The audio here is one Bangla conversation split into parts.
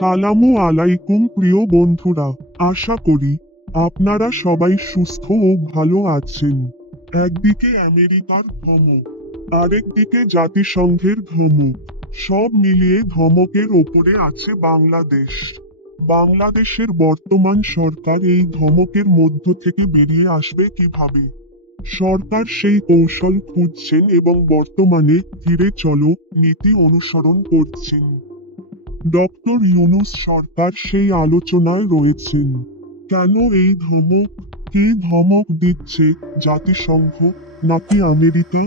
সালামু আলাইকুম প্রিয় বন্ধুরা, আশা করি আপনারা সবাই সুস্থ ও ভালো আছেন। একদিকে আমেরিকার ধমক, আরেকদিকে জাতিসংঘের ধমক, সব মিলিয়ে ধমকের ওপরে আছে বাংলাদেশ। বাংলাদেশের বর্তমান সরকার এই ধমকের মধ্য থেকে বেরিয়ে আসবে কিভাবে? সরকার সেই কৌশল খুঁজছেন এবং বর্তমানে ধীরে চলো নীতি অনুসরণ করছেন। ডক্টর ইউনূস সরকার সেই আলোচনায় রয়েছেন। কেন এই ধমক? কে ধমক দিচ্ছে, জাতিসংঘ নাকি আমেরিকা?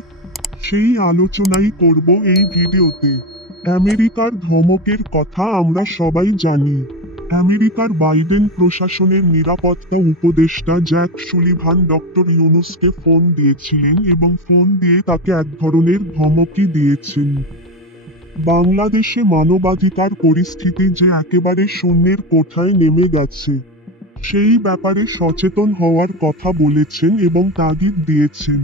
সেই আলোচনাই করব এই ভিডিওতে। আমেরিকার ধমকের কথা আমরা সবাই জানি। আমেরিকার বাইডেন প্রশাসনের নিরাপত্তা উপদেষ্টা জ্যাক সুলিভান ডক্টর ইউনূসকে ফোন দিয়েছিলেন এবং ফোন দিয়ে তাকে এক ধরনের ধমকই দিয়েছেন। বাংলাদেশে মানবাধিকার পরিস্থিতি যে একেবারে শূন্যের কোঠায় নেমে গেছে, সেই ব্যাপারে সচেতন হওয়ার কথা বলেছেন এবং তাগিদ দিয়েছেন।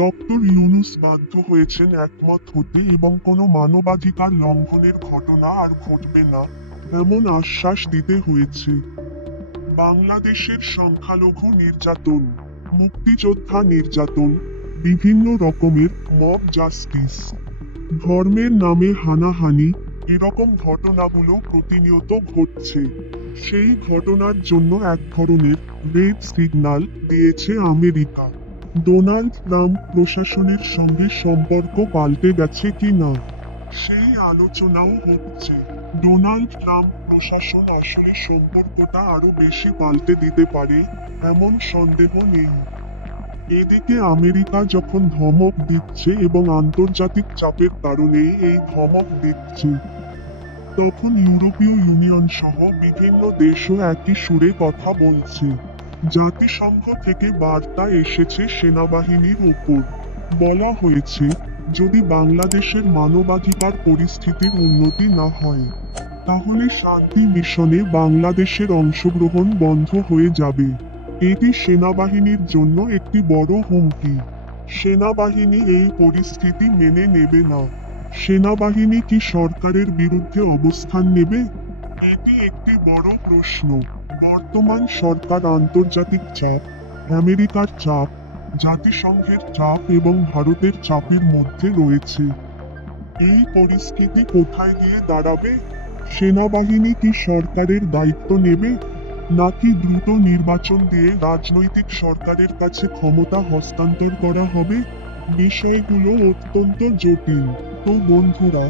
ডক্টর ইউনূস বাধ্য হয়েছেন একমত হতে এবং কোনো মানবাধিকার লঙ্ঘনের ঘটনা আর ঘটবে না এমন আশ্বাস দিতে হয়েছে। বাংলাদেশের সংখ্যালঘু নির্যাতন, মুক্তিযোদ্ধা নির্যাতন, বিভিন্ন রকমের মব জাস্টিস, ধর্মের নামে হানাহানি, এরকম ঘটনাগুলো প্রতিনিয়ত ঘটছে। সেই ঘটনার জন্য এক ধরনের রেড সিগন্যাল দিয়েছে আমেরিকা। ডোনাল্ড ট্রাম্প প্রশাসনের সঙ্গে সম্পর্ক পাল্টে গেছে কি না, সেই আলোচনাও হচ্ছে। ডোনাল্ড ট্রাম্প প্রশাসন আসলে সম্পর্কটা আরো বেশি পাল্টে দিতে পারে এমন সন্দেহ নেই। এদিকে আমেরিকা যখন ধমক দিচ্ছে এবং আন্তর্জাতিক চাপের কারণেই এই ধমক দিচ্ছে, তখন ইউরোপীয় ইউনিয়ন সহ বিভিন্ন দেশও একই সুরে কথা বলছে। জাতিসংঘ থেকে বার্তা এসেছে সেনাবাহিনীর ওপর। বলা হয়েছে, যদি বাংলাদেশের মানবাধিকার পরিস্থিতির উন্নতি না হয়, তাহলে শান্তি মিশনে বাংলাদেশের অংশগ্রহণ বন্ধ হয়ে যাবে। এটি সেনাবাহিনীর জন্য একটি বড় হুমকি। সেনাবাহিনী এই পরিস্থিতি মেনে নেবে না। সেনাবাহিনী কি সরকারের বিরুদ্ধে অবস্থান নেবে? এটি একটি বড় প্রশ্ন। বর্তমান সরকার আন্তর্জাতিক চাপ, আমেরিকার চাপ, জাতিসংঘের চাপ এবং ভারতের চাপের মধ্যে রয়েছে। এই পরিস্থিতি কোথায় গিয়ে দাঁড়াবে? সেনাবাহিনী কি সরকারের দায়িত্ব নেবে, নাকি দ্রুত নির্বাচন দিয়ে রাজনৈতিক সরকারের কাছে ক্ষমতা হস্তান্তর করা হবে? বিষয়গুলো অত্যন্ত জটিল। তো বন্ধুরা,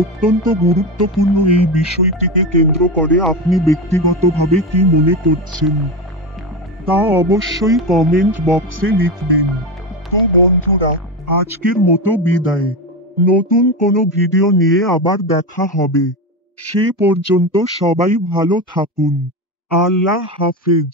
অত্যন্ত গুরুত্বপূর্ণ এই বিষয়টিকে কেন্দ্র করে আপনি ব্যক্তিগতভাবে কি মনে করছেন, তা অবশ্যই কমেন্ট বক্সে লিখবেন। তো বন্ধুরা, আজকের মতো বিদায়। নতুন কোনো ভিডিও নিয়ে আবার দেখা হবে। সে পর্যন্ত সবাই ভালো থাকুন। আল্লাহ হাফেজ।